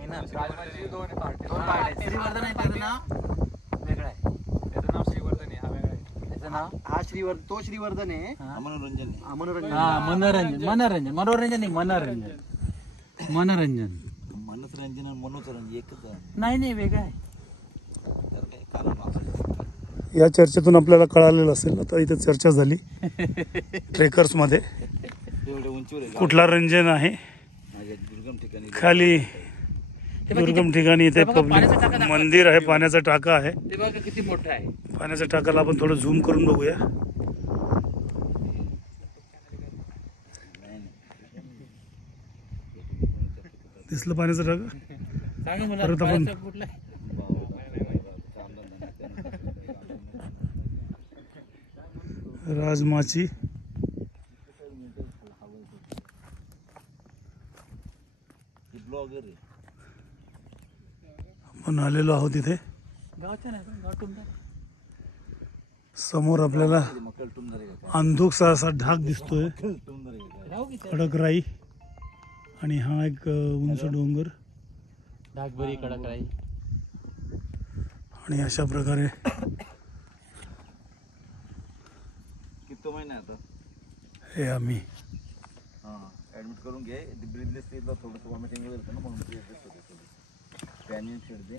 नाही ना, दोन पार्ट दोन पार्ट आहेत. श्रीवर्धन आहे त्याचं नाव वेगळं आहे. त्याचं नाव श्रीवर्धन आहे, हा वेगळा आहे. त्याचं नाव हा तो श्रीवर्धन आहे. मनोरंजन हा मनोरंजन मनोरंजन मनोरंजन नाही मनोरंजन मनोरंजन मनोरंजन आणि मनोरंजन एकच आहे. नाही नाही वेगळं आहे. तर काही कारण असेल. या चर्चेतून आपल्याला कळालेलं असेल. आता इथे चर्चा झाली ट्रेकर्स मध्ये एवढ्या उंचीवर आहे. कुठला रंजन आहे. माझ्या दुर्गम ठिकाणी खाली दुर्गम ठिकाणी इथे पब्लिक मंदिर आहे, पाण्याचा टाका आहे. ते बघा किती मोठं आहे. पाण्याच्या टाकाला आपण थोडं झूम करून बघूया. दिसलं पाण्याचा टाका. सांगा मला परत आपण कुठलं आहे? राजमाची ब्लॉगर आहे. आपण आलेलो आहोत इथे. गावच्या नाही पण गावठून समोर आपल्याला मग कलटून झाले का अंधुकसा असा ढाग दिसतोय. कलटून झाले का राहू की कडक राई आणि हा एक उंच डोंगर ढाकभरी कडक राही. आणि अशा प्रकारे किती महिना आहे आता. हे आम्ही हां ॲडमिट करून घे. ब्रिथलेस तेला थोडंसं वॉमिटिंग वगैरे होतं ना, म्हणून ब्रिथलेस होते थोडं पॅनियन शेड दे.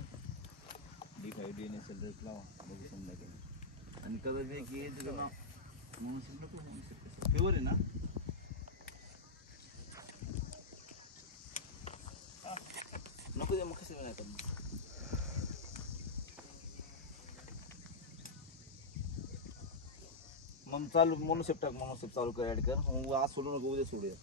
D5 लावा बघू संध्याकाळी. आणि कदा दे की तुझं नाव म्हणून नको फेवर आहे ना. नको दे मग कसं नाही करणार. मग चालू मोनोसेप टाक. मोनोसेप चालू कर ॲड कर. मग आज सोडू नको, उद्या सोडूया.